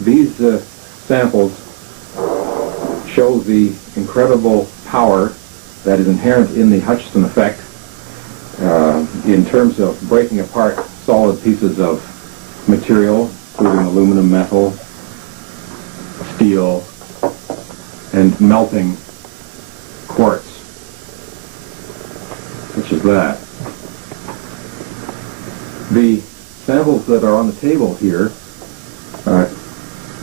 These samples show the incredible power that is inherent in the Hutchison effect in terms of breaking apart solid pieces of material, including aluminum, metal, steel, and melting quartz, such as that. The samples that are on the table here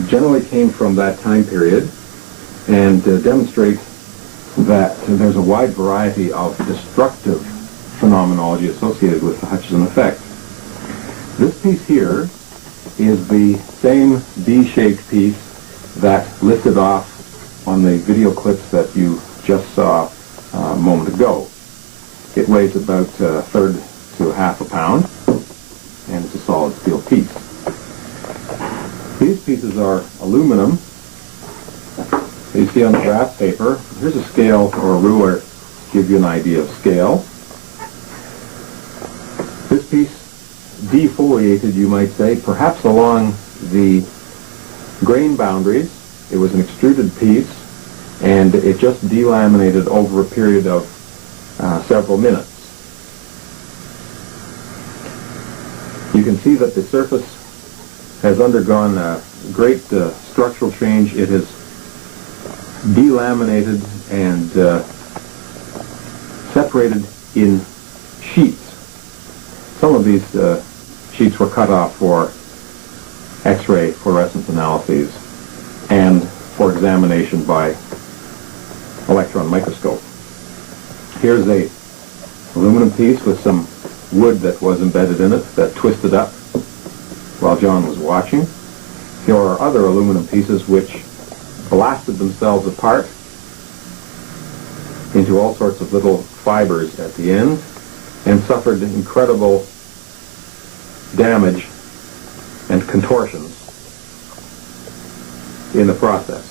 generally came from that time period and demonstrate that there's a wide variety of destructive phenomenology associated with the Hutchison effect. This piece here is the same D-shaped piece that lifted off on the video clips that you just saw a moment ago. It weighs about a third to half a pound, and it's a solid steel piece. These pieces are aluminum. You see on the graph paper, here's a scale or a ruler to give you an idea of scale. This piece defoliated, you might say, perhaps along the grain boundaries. It was an extruded piece, and it just delaminated over a period of several minutes. You can see that the surface has undergone a great structural change. It has delaminated and separated in sheets. Some of these sheets were cut off for X-ray fluorescence analyses and for examination by electron microscope. Here's a aluminum piece with some wood that was embedded in it that twisted up while John was watching. Here are other aluminum pieces which blasted themselves apart into all sorts of little fibers at the end and suffered incredible damage and contortions in the process.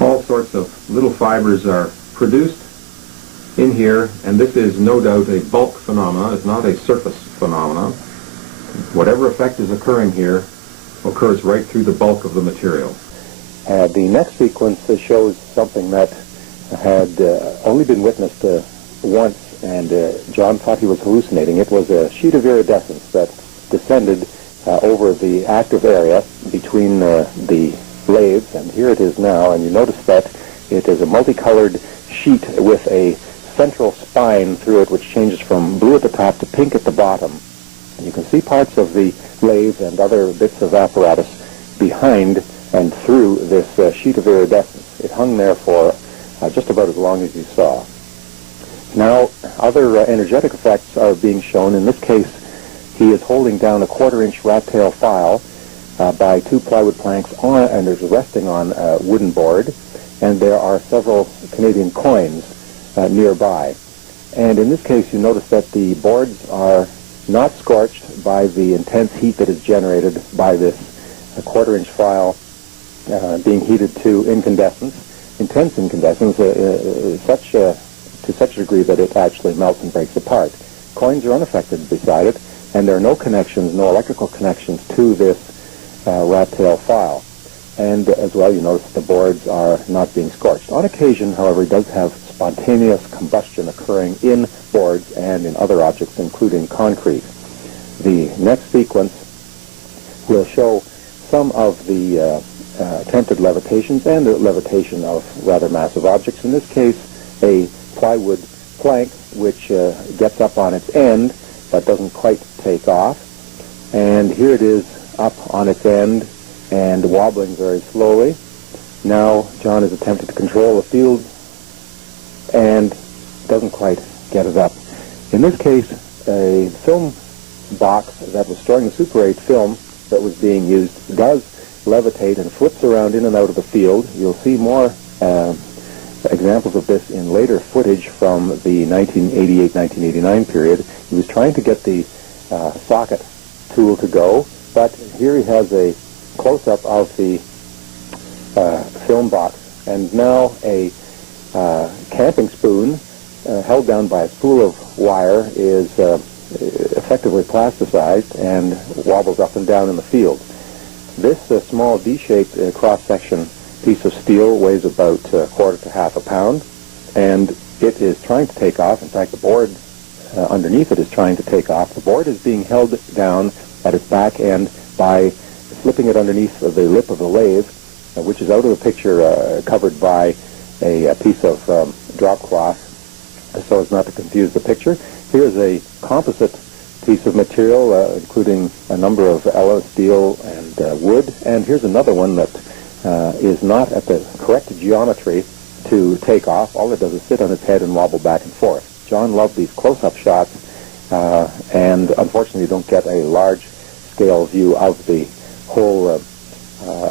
All sorts of little fibers are produced in here, and this is no doubt a bulk phenomena. It's not a surface phenomena. Whatever effect is occurring here occurs right through the bulk of the material. The next sequence shows something that had only been witnessed once, and John thought he was hallucinating. It was a sheet of iridescence that descended over the active area between the lathes, and here it is now, and you notice that it is a multicolored sheet with a central spine through it which changes from blue at the top to pink at the bottom. And you can see parts of the lathe and other bits of apparatus behind and through this sheet of iridescence. It hung there for just about as long as you saw. Now, other energetic effects are being shown. In this case, he is holding down a 1/4-inch rat-tail file by 2 plywood planks on, and is resting on a wooden board, and there are several Canadian coins nearby. And in this case, you notice that the boards are not scorched by the intense heat that is generated by this 1/4-inch file being heated to incandescence, intense incandescence, to such a degree that it actually melts and breaks apart. Coins are unaffected beside it, and there are no connections, no electrical connections to this rat-tail file. And as well, you notice the boards are not being scorched. On occasion, however, it does have spontaneous combustion occurring in boards and in other objects, including concrete. The next sequence will show some of the attempted levitations and the levitation of rather massive objects. In this case, a plywood plank which gets up on its end but doesn't quite take off. And here it is up on its end and wobbling very slowly. Now John has attempted to control the field and doesn't quite get it up. In this case, a film box that was storing the Super 8 film that was being used does levitate and flips around in and out of the field. You'll see more examples of this in later footage from the 1988-1989 period. He was trying to get the socket tool to go, but here he has a close-up of the film box, and now a camping spoon held down by a spool of wire is effectively plasticized and wobbles up and down in the field. This small D-shaped cross-section piece of steel weighs about a quarter to half a pound, and it is trying to take off. In fact, the board underneath it is trying to take off. The board is being held down at its back end by slipping it underneath the lip of the lathe, which is out of the picture, covered by a piece of drop cloth so as not to confuse the picture. Here's a composite piece of material, including a number of alloy steel and wood, and here's another one that is not at the correct geometry to take off. All it does is sit on its head and wobble back and forth. John loved these close-up shots, and unfortunately you don't get a large-scale view of the whole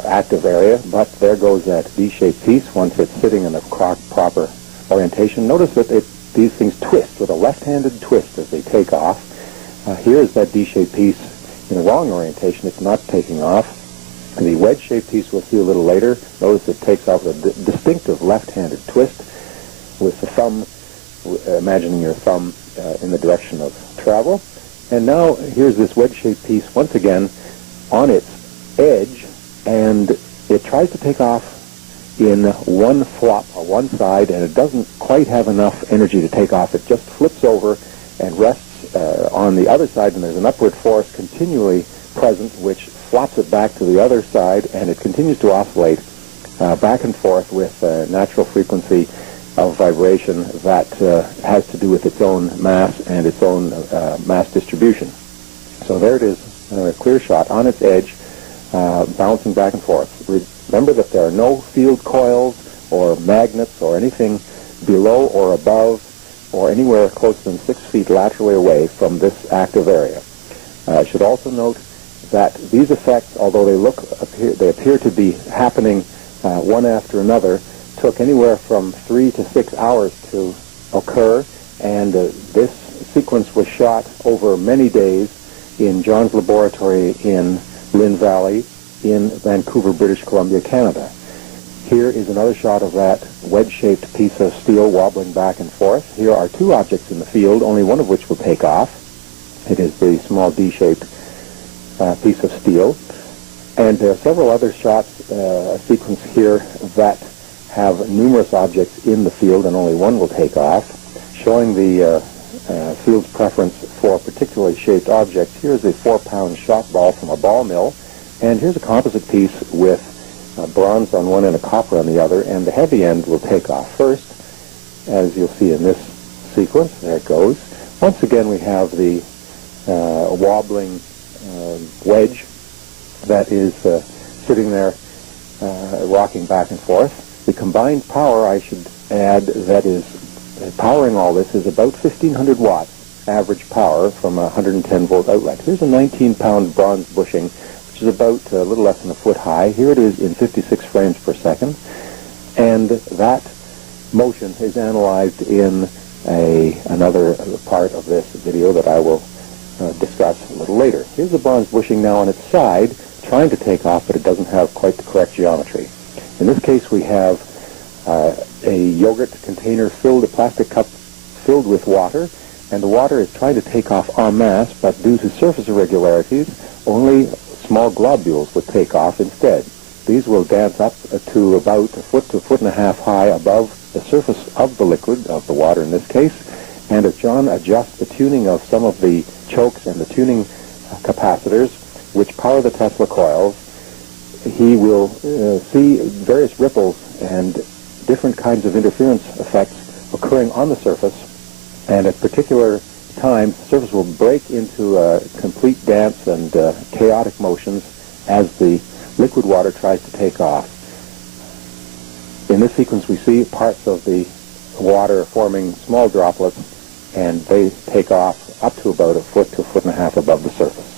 active area, but there goes that D-shaped piece once it's sitting in a proper orientation. Notice that these things twist with a left-handed twist as they take off. Here's that D-shaped piece in the wrong orientation. It's not taking off. The wedge-shaped piece we'll see a little later. Notice it takes off with a distinctive left-handed twist with the thumb, imagining your thumb in the direction of travel. And now here's this wedge-shaped piece once again on its edge, and it tries to take off in one flop on one side, and it doesn't quite have enough energy to take off. It just flips over and rests on the other side, and there's an upward force continually present which flops it back to the other side, and it continues to oscillate back and forth with a natural frequency of vibration that has to do with its own mass and its own mass distribution. So there it is, a clear shot on its edge, bouncing back and forth. Remember that there are no field coils or magnets or anything below or above or anywhere close than 6 feet laterally away from this active area. I should also note that these effects, although they appear to be happening one after another, took anywhere from 3 to 6 hours to occur, and this sequence was shot over many days in John's laboratory in Lynn Valley in Vancouver, British Columbia, Canada. Here is another shot of that wedge-shaped piece of steel wobbling back and forth. Here are two objects in the field, only one of which will take off. It is the small D-shaped piece of steel. And there are several other shots, a sequence here that have numerous objects in the field, and only one will take off, showing the field's preference for particularly shaped objects. Here's a 4-pound shot ball from a ball mill, and here's a composite piece with bronze on one end and copper on the other, and the heavy end will take off first, as you'll see in this sequence. There it goes. Once again, we have the wobbling wedge that is sitting there rocking back and forth. The combined power, I should add, that is powering all this is about 1,500 watts average power from a 110-volt outlet. Here's a 19-pound bronze bushing, which is about a little less than a foot high. Here it is in 56 frames per second, and that motion is analyzed in another part of this video that I will discuss a little later. Here's the bronze bushing now on its side, trying to take off, but it doesn't have quite the correct geometry. In this case, we have a yogurt container filled, a plastic cup filled with water, and the water is trying to take off en masse, but due to surface irregularities, only small globules will take off instead. These will dance up to about a foot to a foot and a half high above the surface of the liquid, of the water in this case, and as John adjusts the tuning of some of the chokes and the tuning capacitors, which power the Tesla coils, he will see various ripples and different kinds of interference effects occurring on the surface, and at particular times the surface will break into complete dance and chaotic motions as the liquid water tries to take off. In this sequence we see parts of the water forming small droplets, and they take off up to about a foot to a foot and a half above the surface.